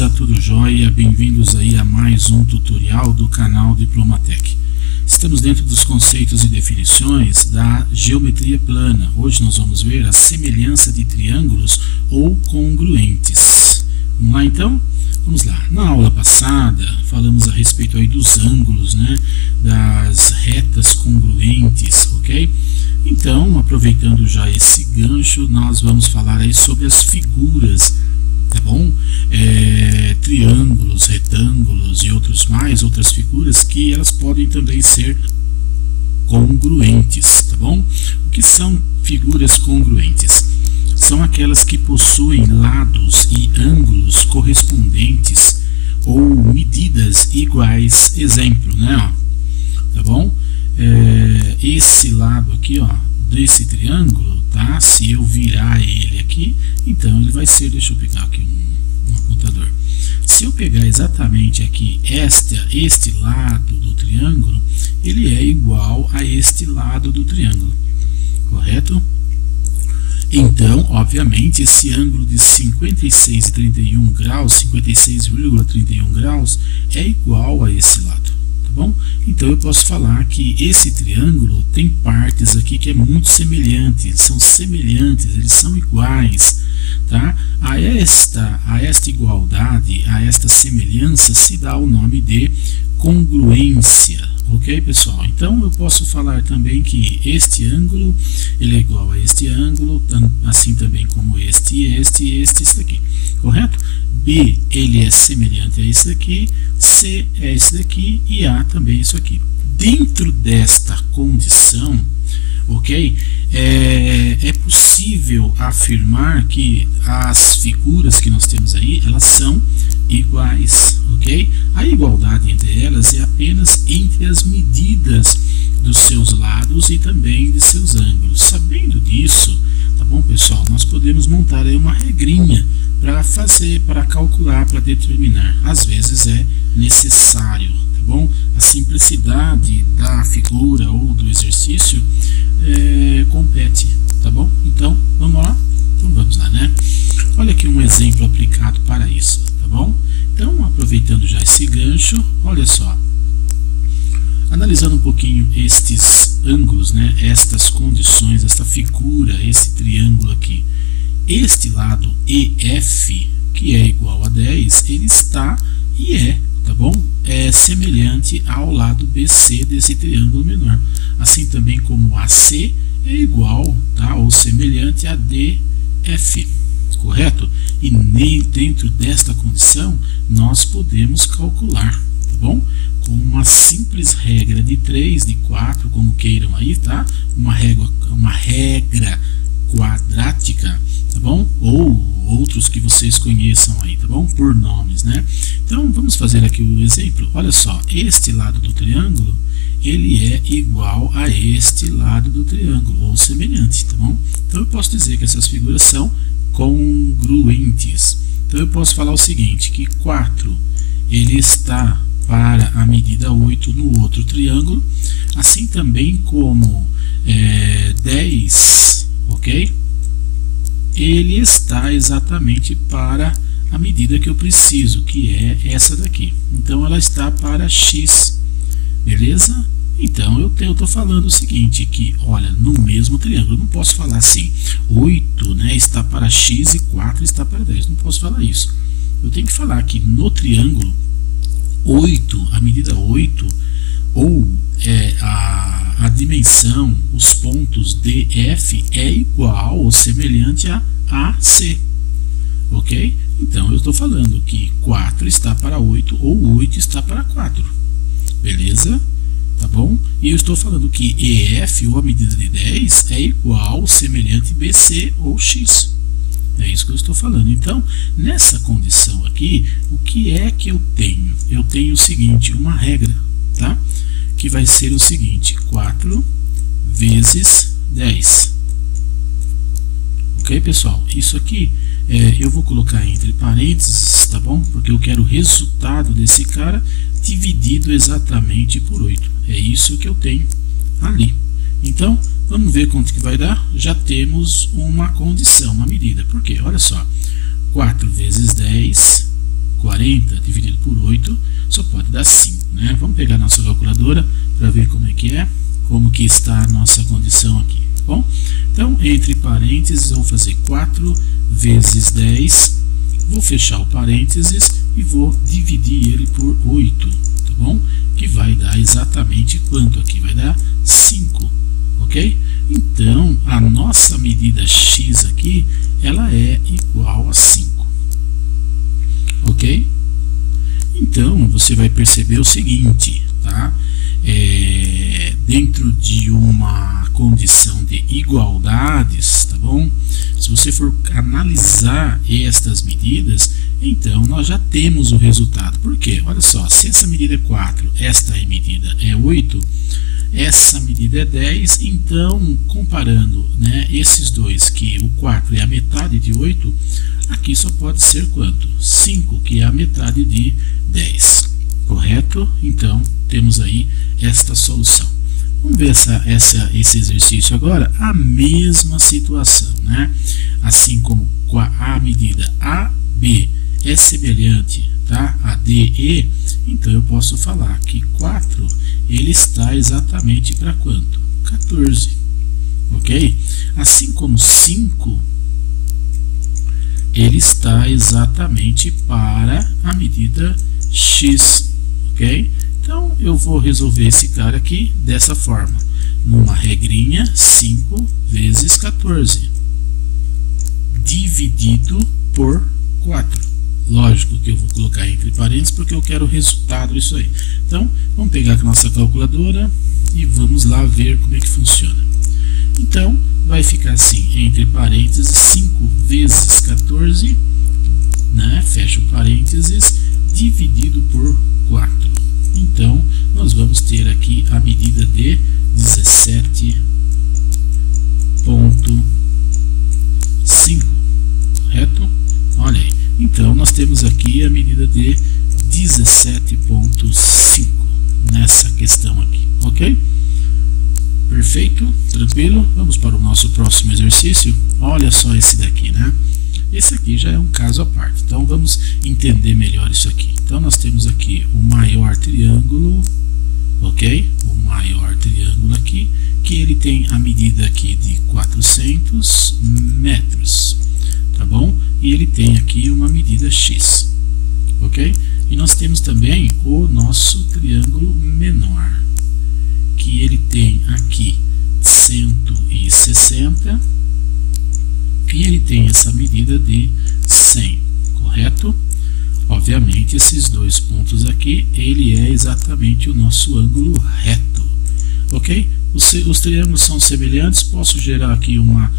Beleza? Tudo jóia? Bem-vindos aí a mais um tutorial do canal Diplomatec. Estamos dentro dos conceitos e definições da geometria plana. Hoje nós vamos ver a semelhança de triângulos ou congruentes. Vamos lá então? Vamos lá. Na aula passada falamos a respeito aí dos ângulos, né? Das retas congruentes, ok? Então, aproveitando já esse gancho, nós vamos falar aí sobre as figuras, tá bom? Triângulos, retângulos e outras figuras que elas podem também ser congruentes, tá bom? O que são figuras congruentes? São aquelas que possuem lados e ângulos correspondentes ou medidas iguais. Exemplo, né? Ó, tá bom? Esse lado aqui, ó, desse triângulo, tá? Se eu virar ele aqui, então ele vai ser, deixa eu pegar aqui um apontador. Se eu pegar exatamente aqui este lado do triângulo, ele é igual a este lado do triângulo, correto? Então, obviamente, esse ângulo de 56,31 graus, 56,31 graus, é igual a esse lado, tá bom? Então, eu posso falar que esse triângulo tem partes aqui que é muito semelhante, são semelhantes, eles são iguais, tá? A esta igualdade, a esta semelhança, se dá o nome de congruência. Ok, pessoal? Então eu posso falar também que este ângulo ele é igual a este ângulo, assim também como este daqui, correto? B ele é semelhante a esse daqui, C é esse daqui e A também isso aqui. Dentro desta condição, ok? É possível afirmar que as figuras que nós temos aí, elas são iguais, ok? A igualdade entre elas é apenas entre as medidas dos seus lados e também de seus ângulos. Sabendo disso, tá bom, pessoal? Nós podemos montar aí uma regrinha para calcular, para determinar. Às vezes é necessário, tá bom? A simplicidade da figura ou do exercício compete, tá bom? Então, vamos lá? Então vamos lá, né? Olha aqui um exemplo aplicado para isso, tá bom? Então, aproveitando já esse gancho, olha só. Analisando um pouquinho estes ângulos, né? Estas condições, esta figura, esse triângulo aqui. Este lado EF, que é igual a 10, ele está e tá bom? É semelhante ao lado BC desse triângulo menor. Assim também como AC é igual, tá? Ou semelhante a DF, correto? E nem dentro desta condição nós podemos calcular, tá bom? Com uma simples regra de 3, de 4, como queiram aí, tá? Uma regra quadrática, tá bom? Ou outros que vocês conheçam aí, tá bom? Por nomes, né? Então vamos fazer aqui o exemplo. Olha só, este lado do triângulo ele é igual a este lado do triângulo, ou semelhante, tá bom? Então eu posso dizer que essas figuras são congruentes. Então eu posso falar o seguinte, que 4 ele está para a medida 8 no outro triângulo, assim também como 10, ok? Ele está exatamente para a medida que eu preciso, que é essa daqui. Então ela está para x, beleza? Então eu estou falando o seguinte, que olha, no mesmo triângulo, eu não posso falar assim, 8, né, está para x e 4 está para 10, não posso falar isso. Eu tenho que falar que no triângulo 8, a medida 8, ou a dimensão, os pontos DF é igual ou semelhante a AC, ok? Então eu estou falando que 4 está para 8 ou 8 está para 4, beleza? Tá bom? E eu estou falando que EF, ou a medida de 10, é igual ou semelhante a BC ou X. É isso que eu estou falando. Então, nessa condição aqui, o que é que eu tenho? Eu tenho o seguinte, uma regra, tá? Que vai ser o seguinte, 4 vezes 10. Ok, pessoal? Isso aqui eu vou colocar entre parênteses, tá bom? Porque eu quero o resultado desse cara dividido exatamente por 8. É isso que eu tenho ali. Então, vamos ver quanto que vai dar. Já temos uma condição, uma medida. Por quê? Olha só. 4 vezes 10 40 dividido por 8 só pode dar 5, né? Vamos pegar a nossa calculadora para ver como que está a nossa condição aqui, tá bom? Então, entre parênteses, vamos fazer 4 vezes 10, vou fechar o parênteses e vou dividir ele por 8, tá bom? Que vai dar exatamente quanto aqui? Vai dar 5, ok? Então, a nossa medida x aqui, ela é igual a 5, ok? Então, você vai perceber o seguinte, tá? Dentro de uma condição de igualdades, tá bom? Se você for analisar estas medidas, então nós já temos o resultado. Por quê? Olha só, se essa medida é 4, esta medida é 8, essa medida é 10, então comparando, né, esses dois, que o 4 é a metade de 8, aqui só pode ser quanto? 5, que é a metade de 10, correto? Então temos aí esta solução. Vamos ver esse exercício agora, a mesma situação, né? Assim como a medida AB é semelhante, tá, a DE, então eu posso falar que 4 ele está exatamente para quanto? 14, ok? Assim como 5 ele está exatamente para a medida x, ok? Então eu vou resolver esse cara aqui dessa forma, numa regrinha 5 vezes 14 dividido por 4. Lógico que eu vou colocar entre parênteses porque eu quero o resultado disso aí. Então vamos pegar a nossa calculadora e vamos lá ver como é que funciona. Então vai ficar assim, entre parênteses 5 vezes 14, né? Fecha o parênteses, dividido por 4. Então, nós vamos ter aqui a medida de 17,5, correto? Olha aí. Então, nós temos aqui a medida de 17,5 nessa questão aqui, ok? Perfeito? Tranquilo? Vamos para o nosso próximo exercício. Olha só esse daqui, né? Esse aqui já é um caso à parte, então vamos entender melhor isso aqui. Então nós temos aqui o maior triângulo, ok? O maior triângulo aqui, que ele tem a medida aqui de 400 metros, tá bom? E ele tem aqui uma medida x, ok? E nós temos também o nosso triângulo menor, que ele tem aqui 160 e ele tem essa medida de 100, correto? Obviamente esses dois pontos aqui, ele é exatamente o nosso ângulo reto, ok? Os triângulos são semelhantes, posso gerar aqui uma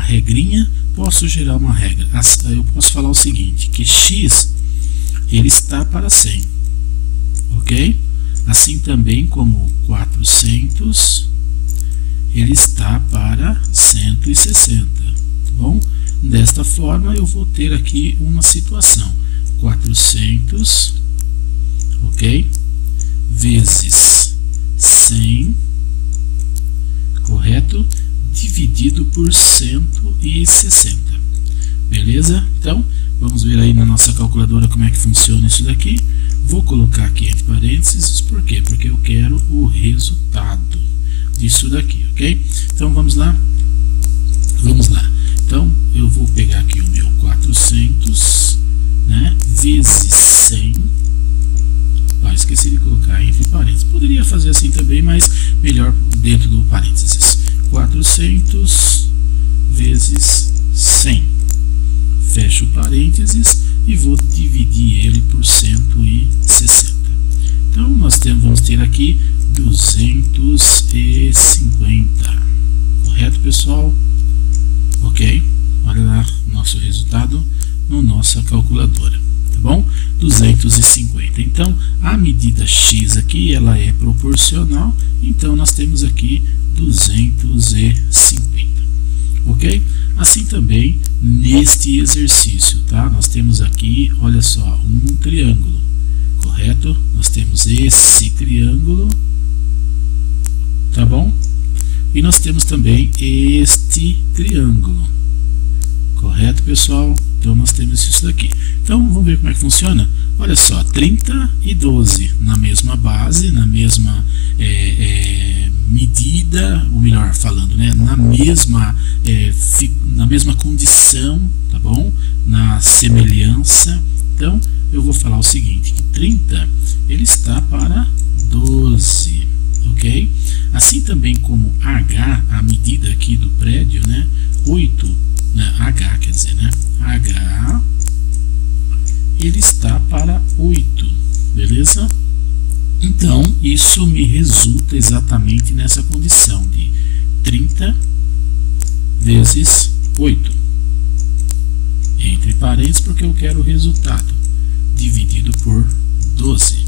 regrinha, posso gerar uma regra. Eu posso falar o seguinte, que x ele está para 100, ok? Assim também como 400 ele está para 160. Bom, desta forma eu vou ter aqui uma situação, 400, ok, vezes 100, correto, dividido por 160, beleza? Então, vamos ver aí na nossa calculadora como é que funciona isso daqui. Vou colocar aqui entre parênteses, por quê? Porque eu quero o resultado disso daqui, ok? Então, vamos lá. Então, eu vou pegar aqui o meu 400, né, vezes 100. Esqueci de colocar entre parênteses. Poderia fazer assim também, mas melhor dentro do parênteses. 400 vezes 100. Fecho o parênteses e vou dividir ele por 160. Então, vamos ter aqui 250. Correto, pessoal? Ok, olha lá nosso resultado na nossa calculadora, tá bom? 250. Então, a medida x aqui, ela é proporcional, então nós temos aqui 250, ok? Assim também neste exercício, tá? Nós temos aqui, olha só, um triângulo, correto? Nós temos esse triângulo, tá bom? E nós temos também este triângulo, Correto, pessoal? Então nós temos isso daqui. Então vamos ver como é que funciona. Olha só, 30 e 12 na mesma base, na mesma medida, ou melhor falando, né, na mesma condição, tá bom? Na semelhança. Então eu vou falar o seguinte, que 30 ele está para 12, ok? Assim também como H, a medida aqui do prédio, né, 8, né, H quer dizer, né, H ele está para 8, beleza? Então isso me resulta exatamente nessa condição de 30 vezes 8, entre parênteses, porque eu quero o resultado, dividido por 12.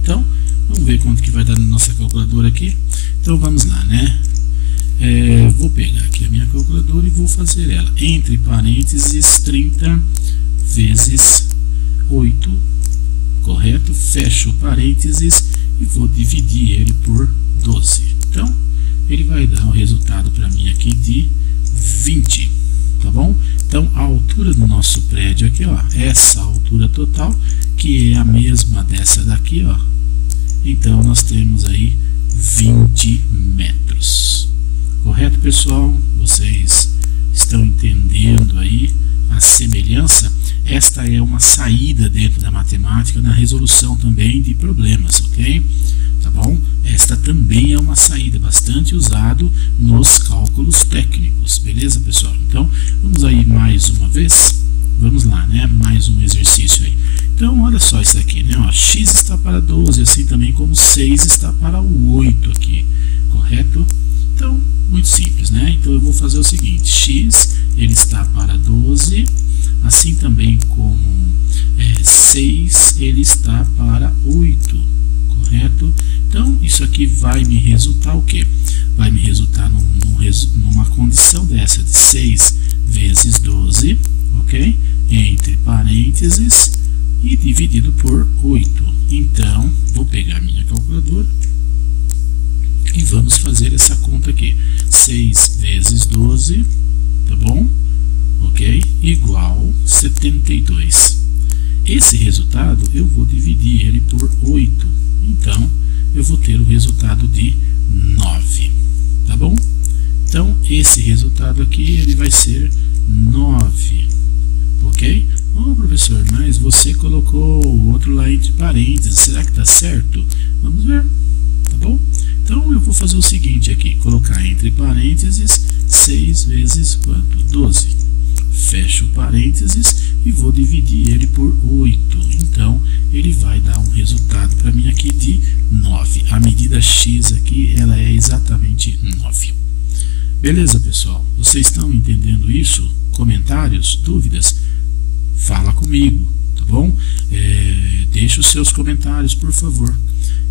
Então vamos ver quanto que vai dar na nossa calculadora aqui. Então vamos lá, né? Vou pegar aqui a minha calculadora e vou fazer ela. Entre parênteses, 30 vezes 8, correto? Fecho parênteses e vou dividir ele por 12. Então ele vai dar o resultado para mim aqui de 20, tá bom? Então a altura do nosso prédio aqui, ó, essa altura total, que é a mesma dessa daqui, ó. Então nós temos aí 20 metros. Correto, pessoal? Vocês estão entendendo aí a semelhança? Esta é uma saída dentro da matemática na resolução também de problemas, ok? Tá bom? Esta também é uma saída bastante usada nos cálculos técnicos, beleza, pessoal? Então vamos aí mais uma vez. Vamos lá, né? Mais um exercício aí. Então olha só isso aqui, né? Ó, x está para 12, assim também como 6 está para o 8 aqui, correto? Então muito simples, né? Então eu vou fazer o seguinte, x ele está para 12, assim também como 6 ele está para 8, correto? Então isso aqui vai me resultar o quê? Vai me resultar numa condição dessa de 6 vezes 12, ok? Entre parênteses e dividido por 8. Então vou pegar minha calculadora e vamos fazer essa conta aqui. 6 vezes 12, tá bom? Ok? Igual 72. Esse resultado eu vou dividir ele por 8. Então eu vou ter o resultado de 9. Tá bom? Então esse resultado aqui ele vai ser 9. Ok? Oh, professor, mas você colocou o outro lá entre parênteses. Será que está certo? Vamos ver. Tá bom? Então eu vou fazer o seguinte aqui, colocar entre parênteses 6 vezes quanto? 12. Fecho parênteses e vou dividir ele por 8. Então ele vai dar um resultado para mim aqui de 9. A medida x aqui ela é exatamente 9. Beleza, pessoal? Vocês estão entendendo isso? Comentários? Dúvidas? Fala comigo, tá bom? Deixa os seus comentários, por favor.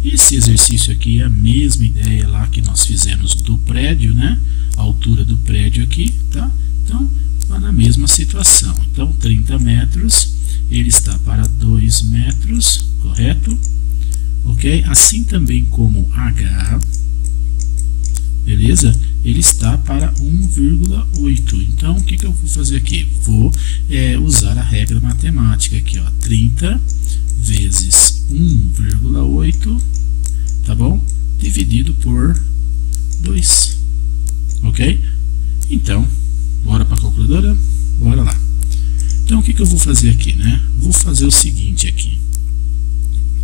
Esse exercício aqui é a mesma ideia lá que nós fizemos do prédio, né? A altura do prédio aqui, tá? Então, está na mesma situação. Então, 30 metros, ele está para 2 metros, correto? Ok? Assim também como H, beleza? Ele está para 1,8. Então, o que eu vou fazer aqui? Vou usar a regra matemática aqui, ó. 30 vezes 1,8, tá bom? Dividido por 2, ok? Então, bora para a calculadora? Bora lá. Então, o que eu vou fazer aqui, né? Vou fazer o seguinte aqui.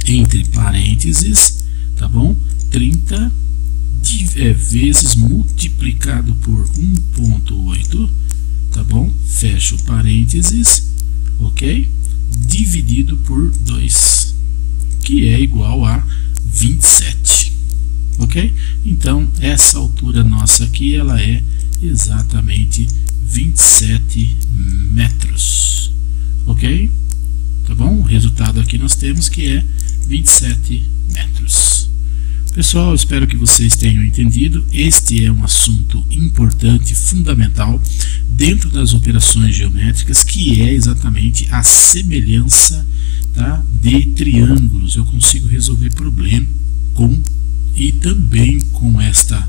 Entre parênteses, tá bom? 30 vezes multiplicado por 1,8, tá bom? Fecho parênteses, ok? Dividido por 2, que é igual a 27, ok? Então, essa altura nossa aqui, ela é exatamente 27 metros, ok? Tá bom? O resultado aqui nós temos que é 27 metros. Pessoal, espero que vocês tenham entendido. Este é um assunto importante, fundamental, dentro das operações geométricas, que é exatamente a semelhança, tá, de triângulos. Eu consigo resolver problema e também com esta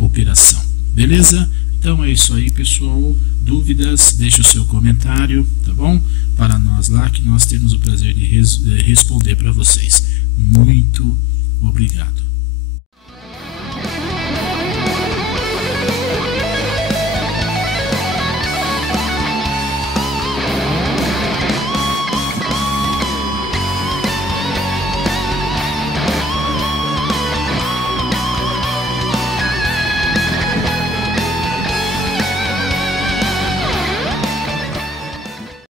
operação. Beleza? Então é isso aí, pessoal. Dúvidas, deixe o seu comentário, tá bom? Para nós lá, que nós temos o prazer de responder para vocês. Muito obrigado.